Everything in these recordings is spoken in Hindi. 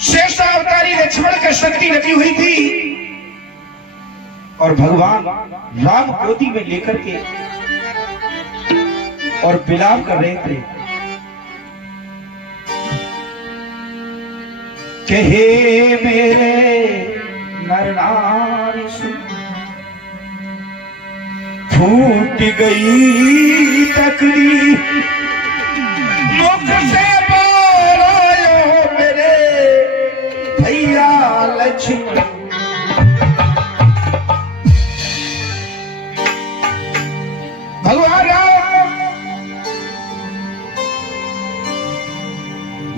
शेषावतारी लक्ष्मण का शक्ति लगी हुई थी और भगवान राम गोदी में लेकर के और विलाप कर रहे थे कि हे मेरे नर नारी सुन, फूट गई तकदीर, मुख से बोलो मेरे भैया लक्ष्मण। भगवान राम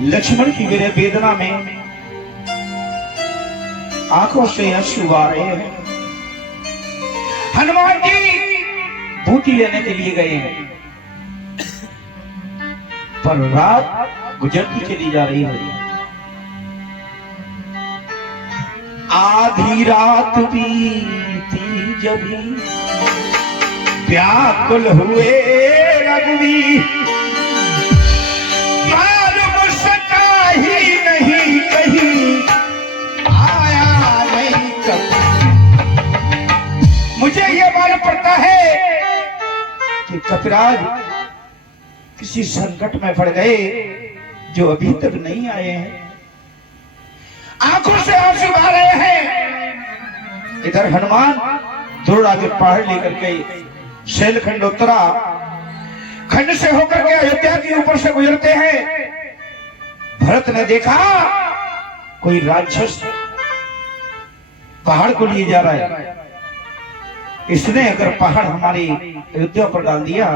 लक्ष्मण की मेरे वेदना में आंखों से अश्रु आ रहे हैं। हनुमान जी बूटी लेने के लिए गए हैं, पर रात गुजरती चली जा रही है। आधी रात बीती जभी व्याकुल हुए रघुवीर, मालूम सका ही नहीं कहीं आया नहीं कभी। मुझे ये मालूम पड़ता है कि कपिराज किसी संकट में पड़ गए जो अभी तक नहीं आए हैं। आंखों से आंसू बह रहे हैं। इधर हनुमान दुर्ड़ा के पहाड़ लेकर के शैलखंड उत्तरा खंड से होकर के अयोध्या के ऊपर से गुजरते हैं। भरत ने देखा कोई राक्षस पहाड़ को लिए जा रहा है। इसने अगर पहाड़ हमारी अयोध्या पर डाल दिया,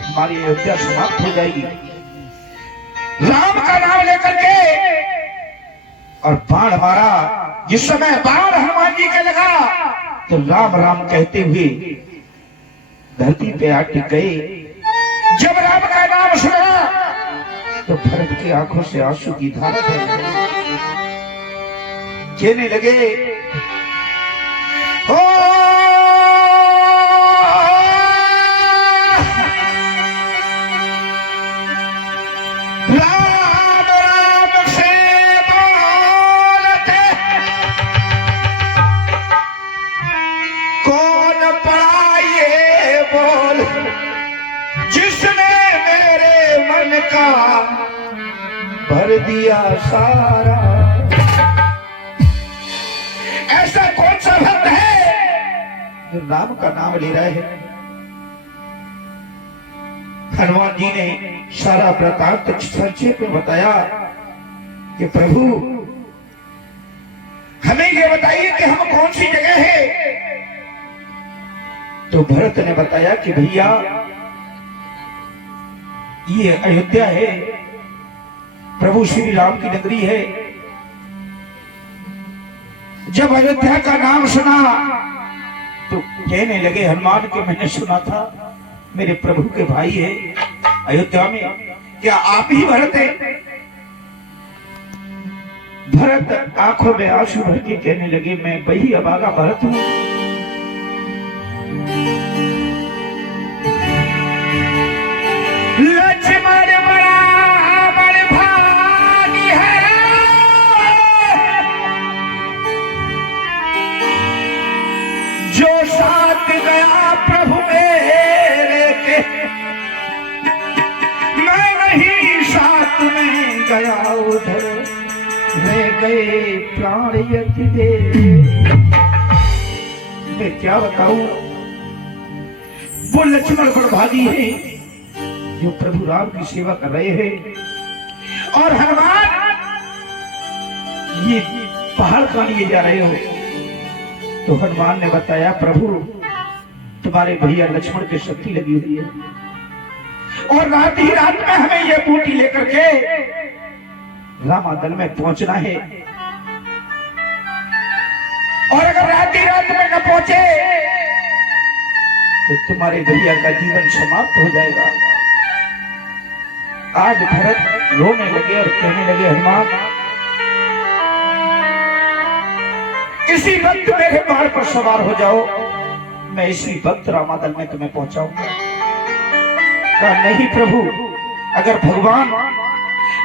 हमारी अयोध्या समाप्त हो जाएगी। राम का नाम लेकर के और बाण मारा। जिस समय बाण हनुमान जी के लगा तो राम राम कहते हुए धरती पे आ टिक गए। जब राम का नाम सुना तो भरत की आंखों से आंसू की धारा बह गई। कहने लगे, ओ राम राम से बोलते कौन पड़ा ये बोल, जिसने मेरे मन का भर दिया सारा। ऐसा कौन सा भक्त है जो राम का नाम ले रहे हैं? हनुमान जी ने सारा वृत्तांत संक्षेप में बताया कि प्रभु हमें ये बताइए कि हम कौन सी जगह है। तो भरत ने बताया कि भैया ये अयोध्या है, प्रभु श्री राम की नगरी है। जब अयोध्या का नाम सुना तो कहने लगे हनुमान के मैंने सुना था मेरे प्रभु के भाई है अयोध्या में, क्या आप ही भरत है? भरत आंखों में आंसू भर के कहने लगे, मैं वही अभागा भरत हूं। लक्ष्मण बड़ा भागी है, जो साथ गया प्रभु मेरे के, मैं नहीं साथ में गया उधर रह गए प्राण यति दे। मैं क्या बताऊं, वो लक्ष्मण बड़भागी है जो प्रभु राम की सेवा कर रहे हैं, और हनुमान ये पहाड़ का लिए जा रहे हो। तो हनुमान ने बताया, प्रभु तुम्हारे भैया लक्ष्मण की शक्ति लगी हुई है और रात ही रात में हमें ये बूटी लेकर के रामादल में पहुंचना है, और अगर रात ही रात में न पहुंचे तो तुम्हारे भैया का जीवन समाप्त हो जाएगा। आज भरत रोने लगे और कहने लगे, हनुमान इसी वक्त मेरे पहाड़ पर सवार हो जाओ, मैं इसी वक्त रामादल में तुम्हें पहुंचाऊंगा। कहा, नहीं प्रभु, अगर भगवान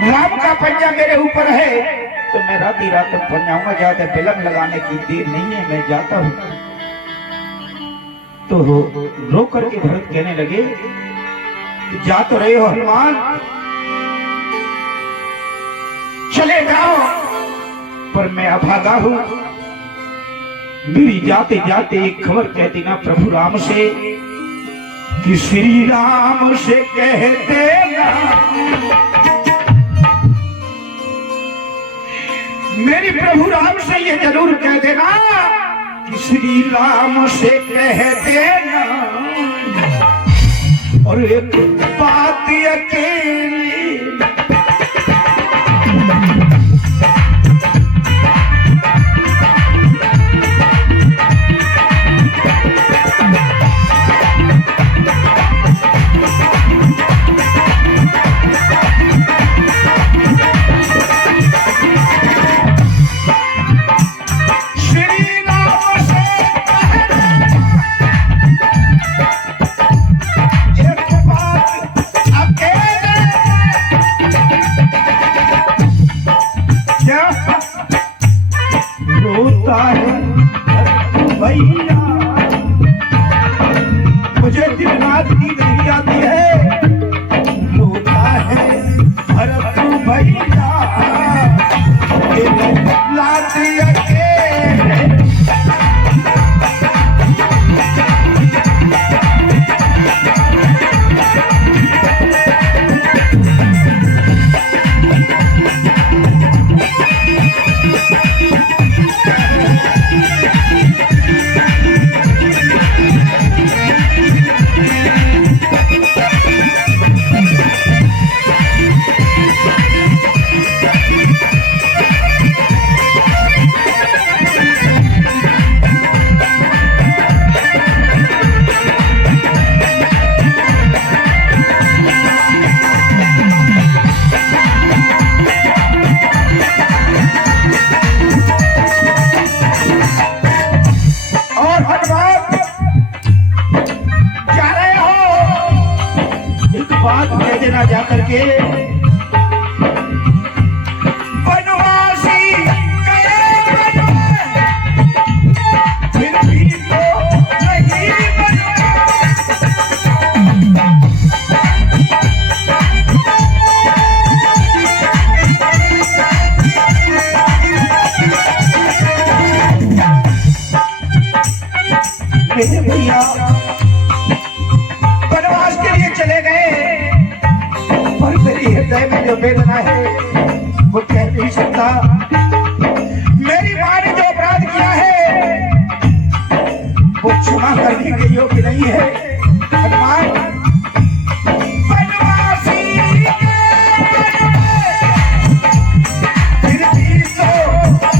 राम का पंजा मेरे ऊपर है तो मैं राती रात तक पहुंच जाऊंगा, ज्यादा विलंब लगाने की देर नहीं है, मैं जाता हूं। तो रो करके भरत कहने लगे, जा तो रहे हो हनुमान, चले जाओ, पर मैं अभागा हूं। मेरी जाते जाते एक खबर कहती ना प्रभु राम से कि श्री राम से कह देना, मेरी प्रभु राम से ये जरूर कह देना कि श्री राम से कह देना, और एक बात अकेली भैया, मुझे दिन रात नींद नहीं आती है, रोता है भरत भैया, लाती अकेले। बात कह देना जाकर के, बनवासी गए फिर भी तो नहीं बनवा। मेरे भैया बनवास के लिए चले गए, पर मेरी हृदय में जो वेदना है वो कह नहीं सकता। मेरी मां ने जो अपराध किया है वो क्षमा करने के योग्य नहीं है। हनुमान, बनवासी फिर भी तो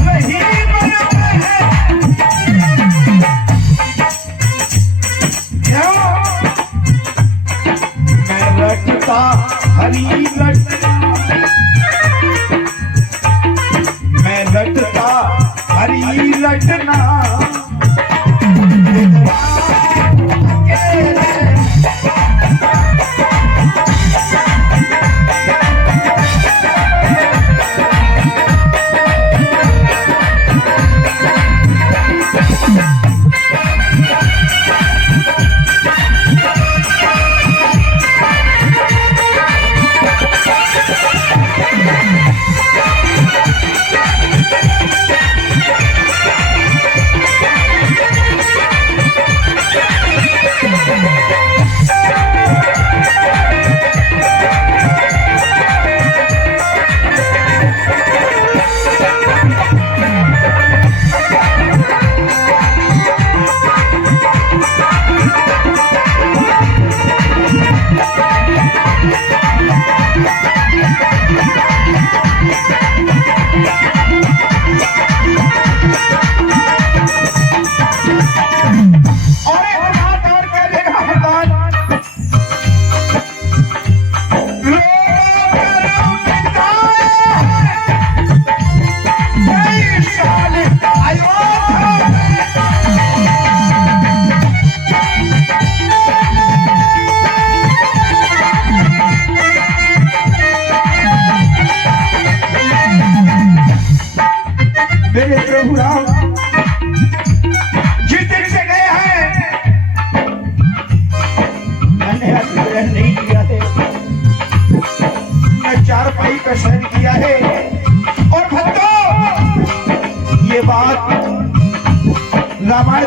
नहीं बनते हैं, क्यों? मैं रटता हरी रटना, मैं रटता हरी रटना,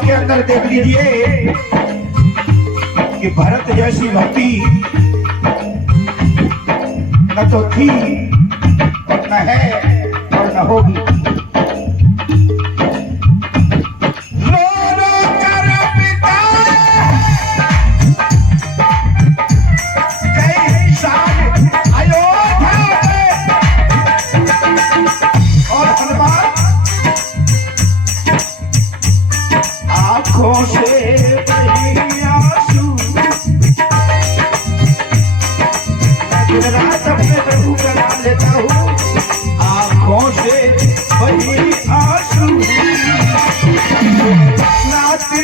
के अंदर देख लीजिए कि भरत जैसी भक्ति न तो थी और न है और न होगी। आंखों से बही आंसू दिन रात अपने प्रभु का नाम लेता हूँ। आंखों से बही आंसू नाचते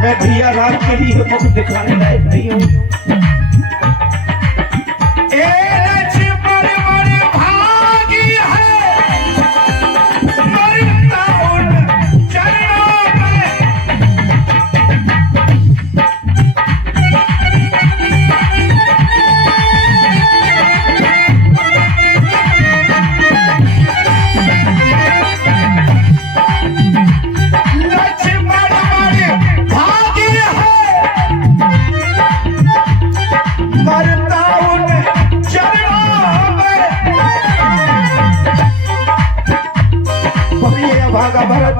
मैं भैया रात के लिए मुख दिखाने लायक नहीं हूँ। भागा भरत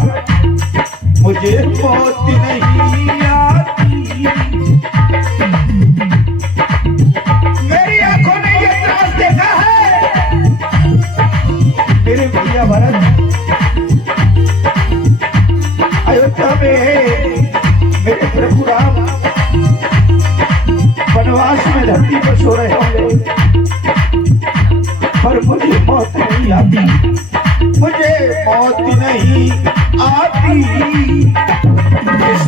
मुझे मौत नहीं आती। मेरी आंखों ने ये त्रास देखा है। मेरे भैया भरत अयोध्या में मेरे प्रभु राम वनवास में धरती पर सो रहे होंगे, पर मुझे मौत नहीं आती। मुझे मौत नहीं आती। इस